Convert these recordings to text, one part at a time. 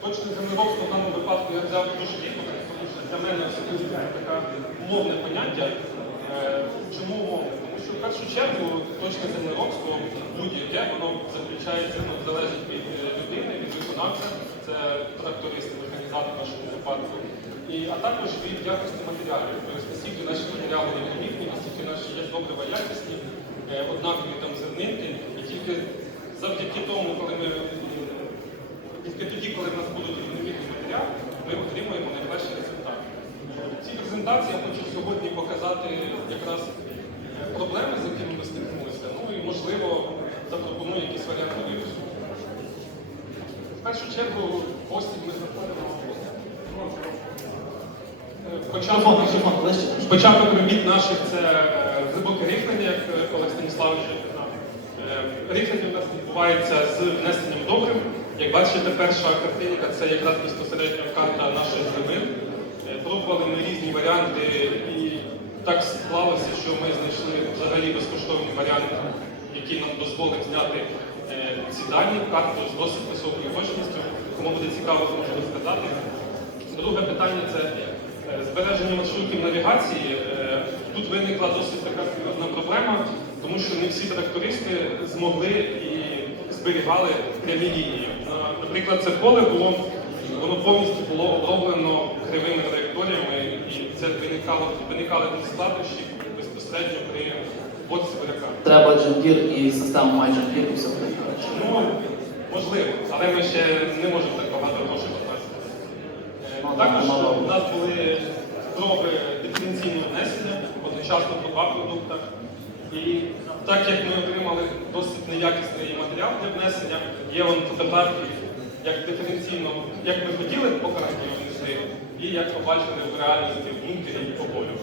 Точне землеробство в даному випадку я взяв дуже рідко, тому що для мене особисто таке умовне поняття. Е, Чому умовне? Тому що в першу чергу точне землеробство будь-яке, воно заключається, ну, залежить від е, людини, від виконавця, це трактористи, механізатор нашому випадку, і, а також від якості матеріалів. Тобто, наскільки наші матеріали є помітні, наскільки наші є добрива якісні, е, однакові там зернинки, і тільки завдяки тому, коли ми тільки тоді, коли в нас будуть рівновірні матеріали, ми отримуємо найкращий результат. В цій презентації я хочу сьогодні показати якраз проблеми, з якими ми стикнулися, ну і можливо запропоную якісь варіанти вирішення. В першу чергу гості ми знаходимо. Початок, робіт наших це е, глибоке рихлення, як Олег Станіславович казав. Е, Рихлення у нас відбувається з внесенням добрив. Як бачите, перша картинка це якраз безпосередньо карта нашої земель. Е, Пробували ми різні варіанти і так склалося, що ми знайшли взагалі безкоштовний варіант, який нам дозволив зняти е, ці дані, карту з досить високою точністю. Кому буде цікаво, можу розказати. Друге питання це е, збереження маршрутів навігації. Тут виникла досить така серйозна проблема, тому що не всі трактористи змогли і зберігали прямі лінії. На- Наприклад, це поле було, воно повністю було оброблено кривими траєкторіями, і це виникало, виникали складнощі безпосередньо при вводці буряка. Треба джампір і систему майджампір і все таке. Ну, можливо, але ми ще не можемо так багато грошей потратити. Е, Ну, Також мало. у нас були спроби диференційного внесення одночасно по два продуктах. І так як ми отримали досить неякісний матеріал для внесення, є вон фотографії, як диференційно, як ми хотіли покарати його внести, і як побачили в реальності бункері і по полю.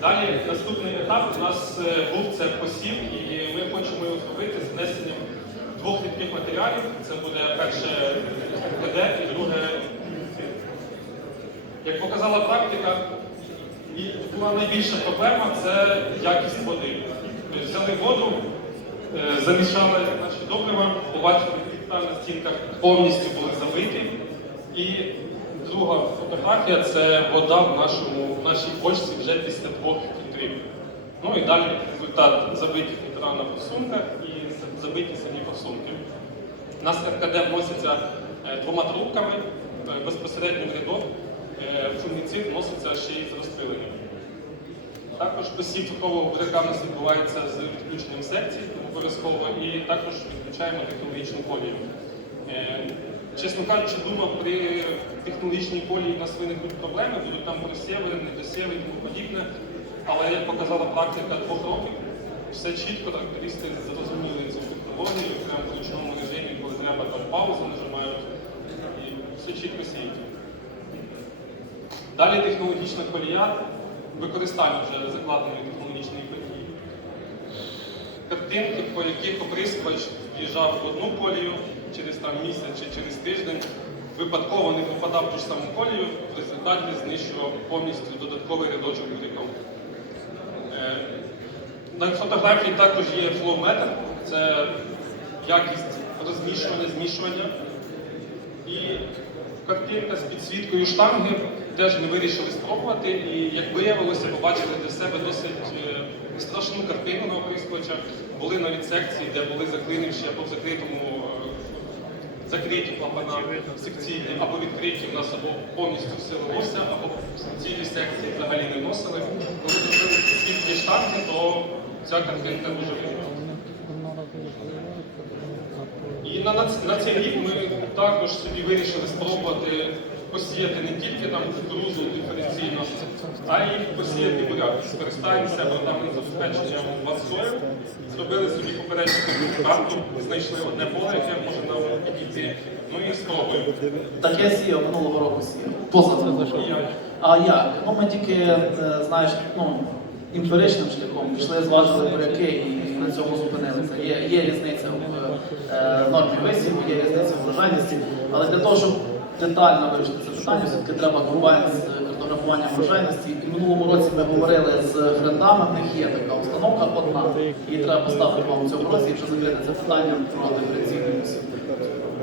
Далі наступний етап у нас е, був це посів, і ми хочемо його зробити з внесенням двох рідких матеріалів. Це буде перше РКД і друге. Як показала практика, найбільша проблема це якість води. Тобто взяли воду, е, замішали наші добрива, побачили, на стінках повністю були забиті. І друга фотографія це вода в, нашому, в нашій бочці вже після двох фільтрів. Ну і далі результат забиті фільтра на форсунках і забиті самі форсунки. У нас РКД вноситься е, двома трубками е, безпосередньо в рядок. Фунгіцид вноситься ще й з розпиленням. Також посів цукрового буряка в нас відбувається з відключенням секцій обов'язково і також відключаємо технологічну колію. Е, Чесно кажучи, думав, при технологічній колії в нас виникнуть проблеми, будуть там просєви, недосєви і тому подібне. Але як показала практика двох років, все чітко трактористи зрозуміли цю технологію, прямо в ручному режимі, коли треба там паузу нажимають, і все чітко сіють. Далі технологічна колія, використання вже закладеної технологічної колії. Картинки, по яких оприскувач в'їжджав в одну колію через там, місяць чи через тиждень, випадково не попадав в ту ж саму колію, в результаті знищував повністю додатковий рядочок буряком. Е, На фотографії також є флоуметр, це якість розмішування, змішування. І картинка з підсвіткою штанги теж ми вирішили спробувати. І як виявилося, побачили для себе досить е, страшну картину на оприскувача. Були навіть секції, де були заклинивші або в закритому е, закриті клапана секційні, або відкриті в нас або повністю все велося, або цілі секції взагалі не носили. Коли зробили підсвітки штанги, то ця картинка дуже вигідна. І на, на, на цей рік ми також собі вирішили спробувати посіяти не тільки там кукурузу диференційно, а й посіяти буряк. Скористаємося програмним забезпеченням вансою, зробили собі попередню карту, знайшли одне поле, яке може нам підійти. Ну і спробуємо. Так я сіяв минулого року сіяв. Поза І А як? Ну ми тільки, е, знаєш, ну, емпіричним шляхом пішли, зважили буряки і на цьому зупинилися. Є, є різниця в е, нормі висіву, є різниця в врожайності, але для того, щоб детально вирішити це питання, все-таки треба комбайн з картографуванням врожайності. І в минулому році ми говорили з френдами, в них є така установка. одна. Її треба поставити вам в цьому році і вже закрити це питання про диференційний мусів.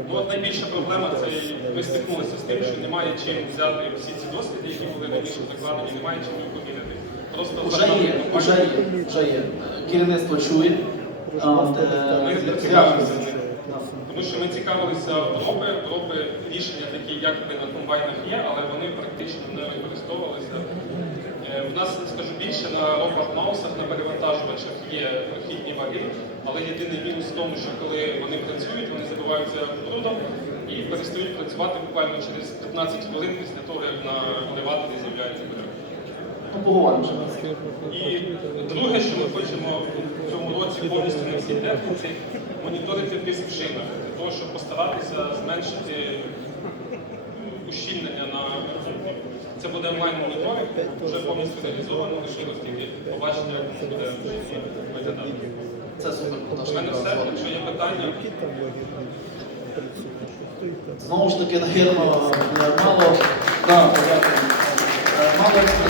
Ну, от найбільша проблема це ми стикнулися з тим, що немає чим взяти всі ці досліди, які були раніше закладені, немає чим їх помінити. Просто Уже є, уже є, вже є. Керівництво чує. е, Ми цікавимося цим. Тому що ми цікавилися Європи, Європи рішення такі, як би на комбайнах є, але вони практично не використовувалися. Е, У нас, скажу більше, на ропах маусах, на перевантажувачах є прохідні ваги, але єдиний мінус в тому, що коли вони працюють, вони забиваються брудом і перестають працювати буквально через 15 хвилин після того, як на елеваторі з'являється берег. Ну, поговоримо вже. І друге, що ми хочемо в цьому році повністю на всі техніці моніторити тиск в шинах, для того, щоб постаратися зменшити ущільнення на. Це буде онлайн-моніторинг, вже повністю реалізовано, лишилось тільки побачити, як це буде виглядати. Це супер У мене все, якщо є питання, Знову ж таки, навірно, е, мало, да. Е, мало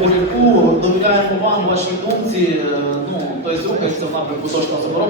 уряду. Довіряємо вам, вашій думці. Е, Ну, тобто рухається в напрямку точно заборонено.